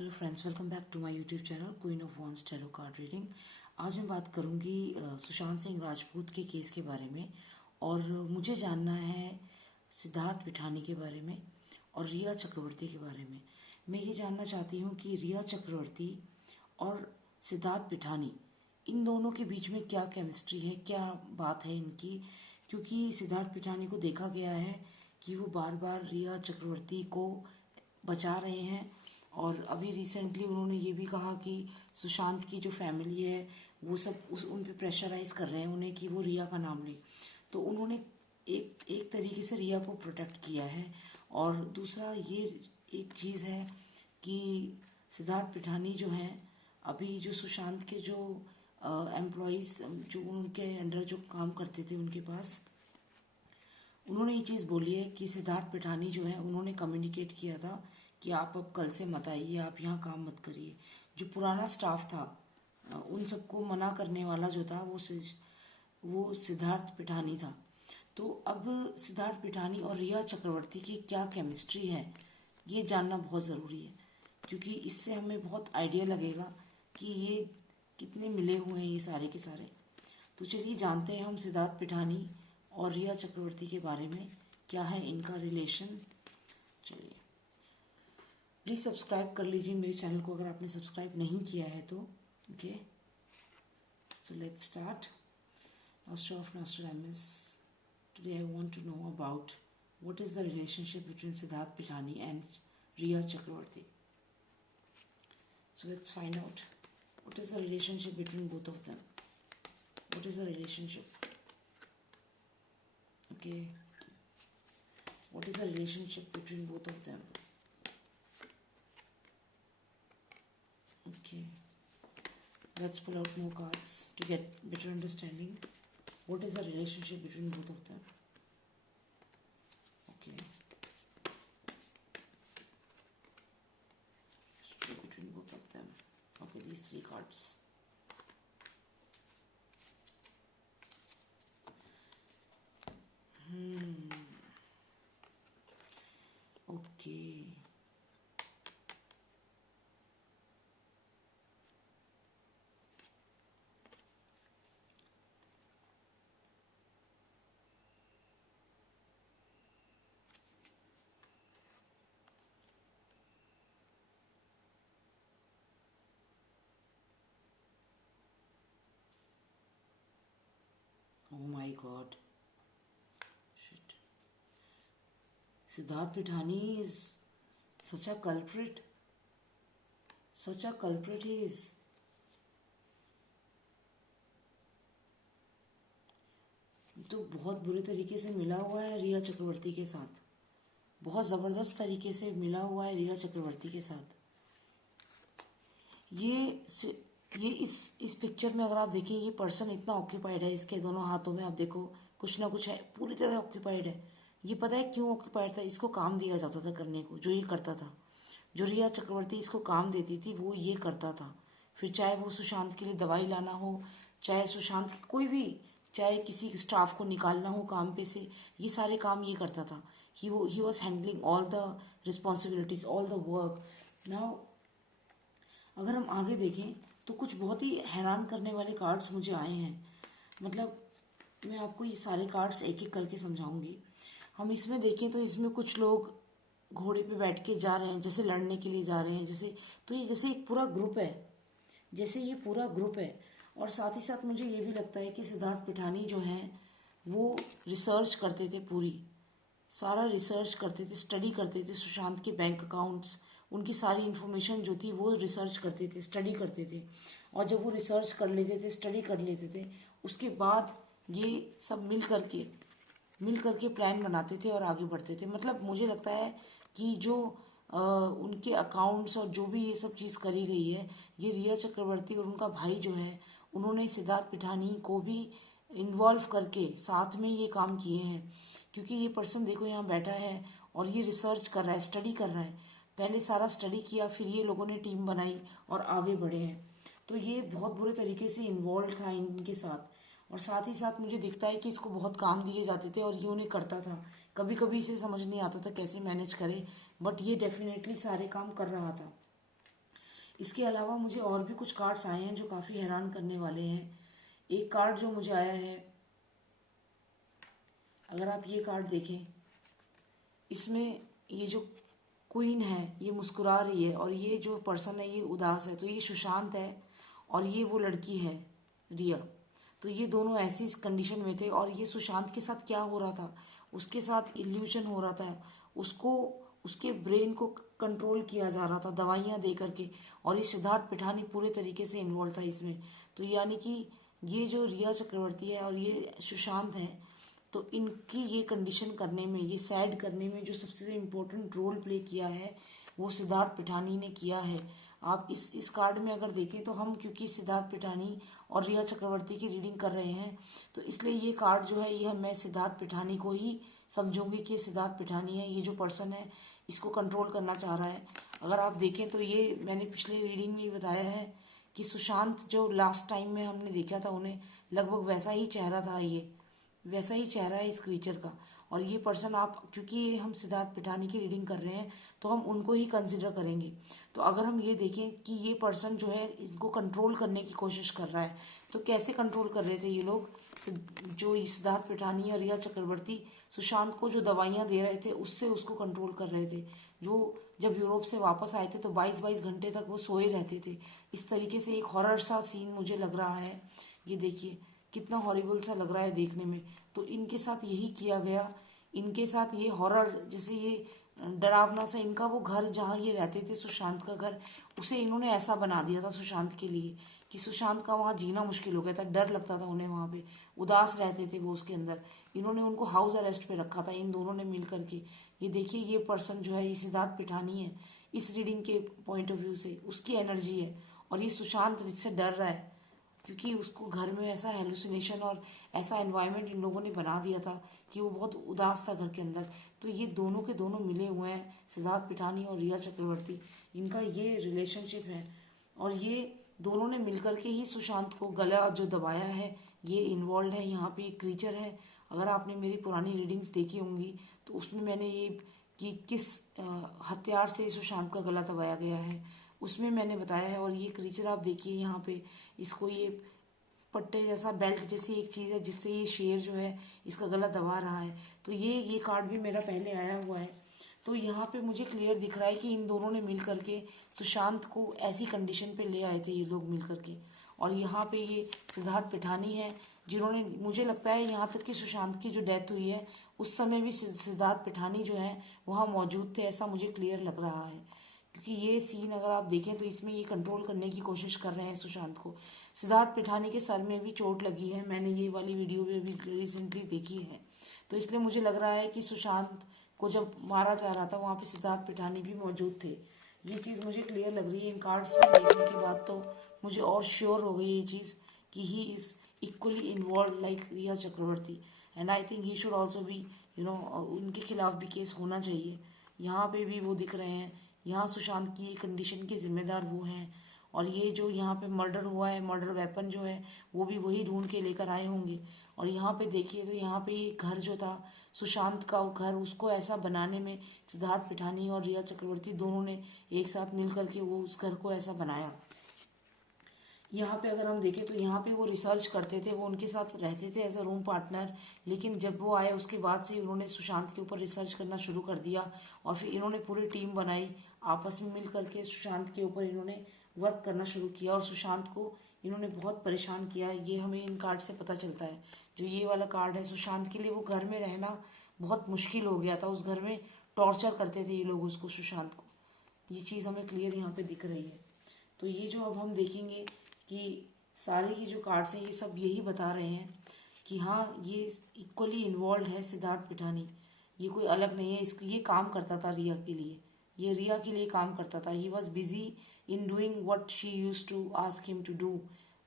Hello friends, welcome back to my YouTube channel Queen of Wands tarot card reading. आज मैं बात करूंगी सुशांत सिंह राजपूत के केस के बारे में। और मुझे जानना है सिद्धार्थ पिठानी के बारे में और रिया चक्रवर्ती के बारे में। मैं ये जानना चाहती हूँ कि रिया चक्रवर्ती और सिद्धार्थ पिठानी, इन दोनों के बीच में क्या केमिस्ट्री है, क्या बात है इनकी। क्योंकि सिद्धार्थ पिठानी को देखा गया है कि वो बार बार रिया चक्रवर्ती को बचा रहे हैं। और अभी रिसेंटली उन्होंने ये भी कहा कि सुशांत की जो फैमिली है वो सब उन पे प्रेशराइज कर रहे हैं उन्हें कि वो रिया का नाम लें। तो उन्होंने एक तरीके से रिया को प्रोटेक्ट किया है। और दूसरा ये एक चीज़ है कि सिद्धार्थ पिठानी जो हैं, अभी जो सुशांत के जो एम्प्लॉयज़ जो उनके अंडर जो काम करते थे उनके पास, उन्होंने ये चीज़ बोली है कि सिद्धार्थ पिठानी जो है उन्होंने कम्युनिकेट किया था कि आप अब कल से मत आइए, आप यहाँ काम मत करिए। जो पुराना स्टाफ था उन सबको मना करने वाला जो था वो सिद्धार्थ पिठानी था। तो अब सिद्धार्थ पिठानी और रिया चक्रवर्ती की क्या केमिस्ट्री है ये जानना बहुत ज़रूरी है, क्योंकि इससे हमें बहुत आइडिया लगेगा कि ये कितने मिले हुए हैं ये सारे के सारे। तो चलिए जानते हैं हम सिद्धार्थ पिठानी और रिया चक्रवर्ती के बारे में, क्या है इनका रिलेशन। चलिए, प्लीज़ सब्सक्राइब कर लीजिए मेरे चैनल को अगर आपने सब्सक्राइब नहीं किया है तो। Okay, so let's start. Master of Nostradamus. Today I want to know about what is the relationship between Siddharth Pitani and Riya Chakravarti. So let's find out what is the relationship between both of them. What is the relationship? Okay. What is the relationship between both of them? Okay. Let's pull out more cards to get better understanding. What is the relationship between both of them? Okay. Between both of them. Okay, these three cards. Okay. Oh my God. Shit. Siddharth Pitani is such a culprit. Such a culprit he is. तो बहुत बुरे तरीके से मिला हुआ है रिया चक्रवर्ती के साथ, बहुत ज़बरदस्त तरीके से मिला हुआ है रिया चक्रवर्ती के साथ। ये इस पिक्चर में अगर आप देखिए, ये पर्सन इतना ऑक्यूपाइड है, इसके दोनों हाथों में आप देखो कुछ ना कुछ है, पूरी तरह ऑक्यूपाइड है। ये पता है क्यों ऑक्यूपाइड था? इसको काम दिया जाता था करने को, जो ये करता था। जो रिया चक्रवर्ती इसको काम देती थी वो ये करता था। फिर चाहे वो सुशांत के लिए दवाई लाना हो, चाहे सुशांत कोई भी, चाहे किसी स्टाफ को निकालना हो काम पे से, ये सारे काम ये करता था। He was handling all the responsibilities, all the work. Now अगर हम आगे देखें तो कुछ बहुत ही हैरान करने वाले कार्ड्स मुझे आए हैं। मतलब मैं आपको ये सारे कार्ड्स एक एक करके समझाऊंगी। हम इसमें देखें तो इसमें कुछ लोग घोड़े पे बैठ के जा रहे हैं, जैसे लड़ने के लिए जा रहे हैं, जैसे तो ये जैसे एक पूरा ग्रुप है, जैसे ये पूरा ग्रुप है। और साथ ही साथ मुझे ये भी लगता है कि सिद्धार्थ पिठानी जो हैं वो रिसर्च करते थे, पूरी सारा रिसर्च करते थे, स्टडी करते थे सुशांत के बैंक अकाउंट्स, उनकी सारी इन्फॉर्मेशन जो थी वो रिसर्च करते थे, स्टडी करते थे। और जब वो रिसर्च कर लेते थे, स्टडी कर लेते थे, उसके बाद ये सब मिल करके प्लान बनाते थे और आगे बढ़ते थे। मतलब मुझे लगता है कि जो उनके अकाउंट्स और जो भी ये सब चीज़ करी गई है, ये रिया चक्रवर्ती और उनका भाई जो है उन्होंने सिद्धार्थ पिठानी को भी इन्वॉल्व करके साथ में ये काम किए हैं। क्योंकि ये पर्सन देखो यहाँ बैठा है और ये रिसर्च कर रहा है, स्टडी कर रहा है। पहले सारा स्टडी किया, फिर ये लोगों ने टीम बनाई और आगे बढ़े हैं। तो ये बहुत बुरे तरीके से इन्वॉल्व था इनके साथ। और साथ ही साथ मुझे दिखता है कि इसको बहुत काम दिए जाते थे और ये उन्हें करता था। कभी कभी इसे समझ नहीं आता था कैसे मैनेज करे, बट ये डेफिनेटली सारे काम कर रहा था। इसके अलावा मुझे और भी कुछ कार्ड्स आए हैं जो काफ़ी हैरान करने वाले हैं। एक कार्ड जो मुझे आया है, अगर आप ये कार्ड देखें, इसमें ये जो क्वीन है ये मुस्कुरा रही है और ये जो पर्सन है ये उदास है। तो ये सुशांत है और ये वो लड़की है रिया। तो ये दोनों ऐसी कंडीशन में थे और ये सुशांत के साथ क्या हो रहा था, उसके साथ इल्यूजन हो रहा था, उसको उसके ब्रेन को कंट्रोल किया जा रहा था दवाइयाँ दे करके, और ये सिद्धार्थ पिठानी पूरे तरीके से इन्वॉल्व था इसमें। तो यानी कि ये जो रिया चक्रवर्ती है और ये सुशांत है, तो इनकी ये कंडीशन करने में, ये सैड करने में जो सबसे इम्पोर्टेंट रोल प्ले किया है वो सिद्धार्थ पिठानी ने किया है। आप इस कार्ड में अगर देखें तो हम, क्योंकि सिद्धार्थ पिठानी और रिया चक्रवर्ती की रीडिंग कर रहे हैं, तो इसलिए ये कार्ड जो है ये मैं सिद्धार्थ पिठानी को ही समझूंगी कि सिद्धार्थ पिठानी है, ये जो पर्सन है इसको कंट्रोल करना चाह रहा है। अगर आप देखें तो ये मैंने पिछले रीडिंग में बताया है कि सुशांत जो लास्ट टाइम में हमने देखा था उन्हें, लगभग वैसा ही चेहरा था, ये वैसा ही चेहरा है इस क्रीचर का। और ये पर्सन, आप क्योंकि हम सिद्धार्थ पिठानी की रीडिंग कर रहे हैं तो हम उनको ही कंसिडर करेंगे। तो अगर हम ये देखें कि ये पर्सन जो है इसको कंट्रोल करने की कोशिश कर रहा है, तो कैसे कंट्रोल कर रहे थे ये लोग, जो सिद्धार्थ पिठानी और रिया चक्रवर्ती सुशांत को जो दवाइयाँ दे रहे थे उससे उसको कंट्रोल कर रहे थे। जो जब यूरोप से वापस आए थे तो 22-22 घंटे तक वो सोए रहते थे। इस तरीके से एक हॉरर सा सीन मुझे लग रहा है। ये देखिए कितना हॉरिबल सा लग रहा है देखने में। तो इनके साथ यही किया गया, इनके साथ ये हॉरर, जैसे ये डरावना सा इनका वो घर जहाँ ये रहते थे सुशांत का घर, उसे इन्होंने ऐसा बना दिया था सुशांत के लिए कि सुशांत का वहाँ जीना मुश्किल हो गया था, डर लगता था उन्हें वहाँ पे, उदास रहते थे वो उसके अंदर। इन्होंने उनको हाउस अरेस्ट पे रखा था इन दोनों ने मिल करके। ये देखिए ये पर्सन जो है ये सिद्धार्थ पिठानी है इस रीडिंग के पॉइंट ऑफ व्यू से, उसकी एनर्जी है। और ये सुशांत इससे डर रहा है क्योंकि उसको घर में ऐसा हेलुसिनेशन और ऐसा एनवायरनमेंट इन लोगों ने बना दिया था कि वो बहुत उदास था घर के अंदर। तो ये दोनों के दोनों मिले हुए हैं, सिद्धार्थ पिठानी और रिया चक्रवर्ती, इनका ये रिलेशनशिप है। और ये दोनों ने मिलकर के ही सुशांत को गला जो दबाया है, ये इन्वॉल्व है। यहाँ पे एक क्रीचर है, अगर आपने मेरी पुरानी रीडिंग्स देखी होंगी तो उसमें मैंने ये कि किस हथियार से सुशांत का गला दबाया गया है उसमें मैंने बताया है। और ये क्रीचर आप देखिए यहाँ पे, इसको ये पट्टे जैसा बेल्ट जैसी एक चीज़ है जिससे ये शेर जो है इसका गला दबा रहा है। तो ये कार्ड भी मेरा पहले आया हुआ है। तो यहाँ पे मुझे क्लियर दिख रहा है कि इन दोनों ने मिल करके सुशांत को ऐसी कंडीशन पे ले आए थे ये लोग मिल करके। और यहाँ पे ये सिद्धार्थ पिठानी है जिन्होंने, मुझे लगता है यहाँ तक कि सुशांत की जो डेथ हुई है उस समय भी सिद्धार्थ पिठानी जो है वहाँ मौजूद थे, ऐसा मुझे क्लियर लग रहा है। क्योंकि ये सीन अगर आप देखें तो इसमें ये कंट्रोल करने की कोशिश कर रहे हैं सुशांत को। सिद्धार्थ पिठानी के सर में भी चोट लगी है, मैंने ये वाली वीडियो भी अभी रिसेंटली देखी है। तो इसलिए मुझे लग रहा है कि सुशांत को जब मारा जा रहा था वहाँ पे सिद्धार्थ पिठानी भी मौजूद थे। ये चीज़ मुझे क्लियर लग रही है इन कार्ड्स में देखने के बाद। तो मुझे और श्योर हो गई ये चीज़ कि he is equally involve like Rhea Chakraborty, and I think he should also be, उनके खिलाफ भी केस होना चाहिए। यहाँ पे भी वो दिख रहे हैं, यहाँ सुशांत की कंडीशन के जिम्मेदार वो हैं। और ये जो यहाँ पे मर्डर हुआ है, मर्डर वेपन जो है वो भी वही ढूंढ के लेकर आए होंगे। और यहाँ पे देखिए तो यहाँ पे ये घर जो था सुशांत का, वो घर उसको ऐसा बनाने में सिद्धार्थ पिठानी और रिया चक्रवर्ती दोनों ने एक साथ मिल करके वो उस घर को ऐसा बनाया। यहाँ पे अगर हम देखें तो यहाँ पे वो रिसर्च करते थे, वो उनके साथ रहते थे एज अ रूम पार्टनर। लेकिन जब वो आए उसके बाद से उन्होंने सुशांत के ऊपर रिसर्च करना शुरू कर दिया और फिर इन्होंने पूरी टीम बनाई, आपस में मिल करके सुशांत के ऊपर इन्होंने वर्क करना शुरू किया और सुशांत को इन्होंने बहुत परेशान किया। ये हमें इन कार्ड से पता चलता है। जो ये वाला कार्ड है सुशांत के लिए, वो घर में रहना बहुत मुश्किल हो गया था, उस घर में टॉर्चर करते थे ये लोग उसको, सुशांत को। ये चीज़ हमें क्लियर यहाँ पे दिख रही है। तो ये जो अब हम देखेंगे कि सारे ही जो कार्ड्स हैं ये सब यही बता रहे हैं कि हाँ ये इक्वली इन्वॉल्व है सिद्धार्थ पिठानी, ये कोई अलग नहीं है। इसको ये काम करता था रिया के लिए, ये रिया के लिए काम करता था। He was busy in doing what she use to ask him to do,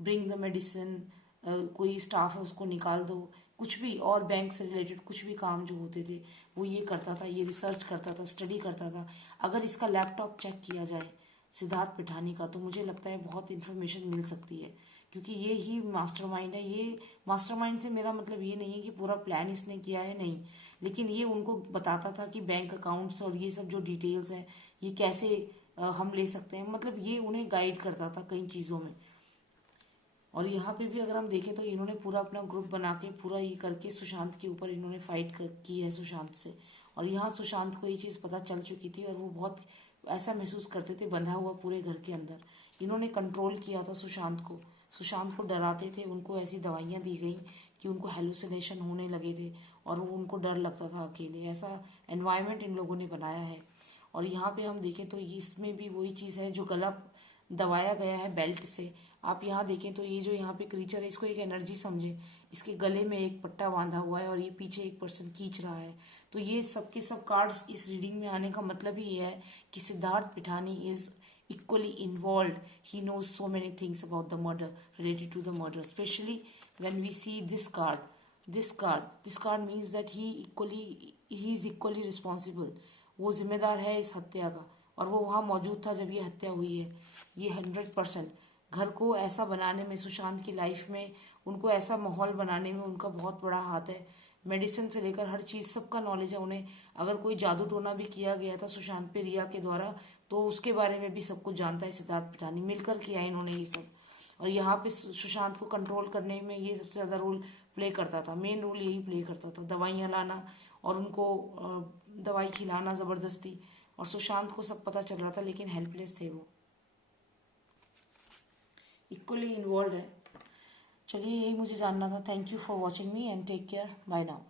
bring the medicine, कोई स्टाफ है उसको निकाल दो, कुछ भी, और बैंक से रिलेटेड कुछ भी काम जो होते थे वो ये करता था। ये रिसर्च करता था, स्टडी करता था। अगर इसका लैपटॉप चेक किया जाए सिद्धार्थ पिठानी का तो मुझे लगता है बहुत इन्फॉर्मेशन मिल सकती है, क्योंकि ये ही मास्टरमाइंड है। ये मास्टरमाइंड से मेरा मतलब ये नहीं है कि पूरा प्लान इसने किया है, नहीं, लेकिन ये उनको बताता था कि बैंक अकाउंट्स और ये सब जो डिटेल्स हैं ये कैसे हम ले सकते हैं, मतलब ये उन्हें गाइड करता था कई चीज़ों में। और यहाँ पे भी अगर हम देखें तो इन्होंने पूरा अपना ग्रुप बना के पूरा ये करके सुशांत के ऊपर इन्होंने की है सुशांत से। और यहाँ सुशांत को ये चीज़ पता चल चुकी थी और वो बहुत ऐसा महसूस करते थे बंधा हुआ पूरे घर के अंदर। इन्होंने कंट्रोल किया था सुशांत को डराते थे, उनको ऐसी दवाइयाँ दी गई कि उनको हेलुसिनेशन होने लगे थे और वो उनको डर लगता था अकेले, ऐसा एनवायरनमेंट इन लोगों ने बनाया है। और यहाँ पे हम देखें तो इसमें भी वही चीज़ है जो गला दबाया गया है बेल्ट से। आप यहाँ देखें तो ये जो यहाँ पे क्रीचर है इसको एक एनर्जी समझे, इसके गले में एक पट्टा बांधा हुआ है और ये पीछे एक पर्सन खींच रहा है। तो ये सब के सब कार्ड्स इस रीडिंग में आने का मतलब ही ये है कि Siddharth Pithani is equally involved. He knows so many things about the murder, related to the murder, especially when we see this card. This card means that he is equally responsible. वो जिम्मेदार है इस हत्या का और वो वहाँ मौजूद था जब ये हत्या हुई है। ये 100% घर को ऐसा बनाने में, सुशांत की लाइफ में उनको ऐसा माहौल बनाने में उनका बहुत बड़ा हाथ है। मेडिसिन से लेकर हर चीज़ सबका नॉलेज है उन्हें। अगर कोई जादू टोना भी किया गया था सुशांत पे रिया के द्वारा तो उसके बारे में भी सब कुछ जानता है सिद्धार्थ पिठानी, मिलकर किया इन्होंने ये सब। और यहाँ पे सुशांत को कंट्रोल करने में ये सबसे ज़्यादा रोल प्ले करता था, मेन रोल यही प्ले करता था, दवाइयाँ लाना और उनको दवाई खिलाना ज़बरदस्ती। और सुशांत को सब पता चल रहा था लेकिन हेल्पलेस थे वो, इक्वली इन्वॉल्व है। चलिए यही मुझे जानना था। Thank you for watching me and take care, bye now.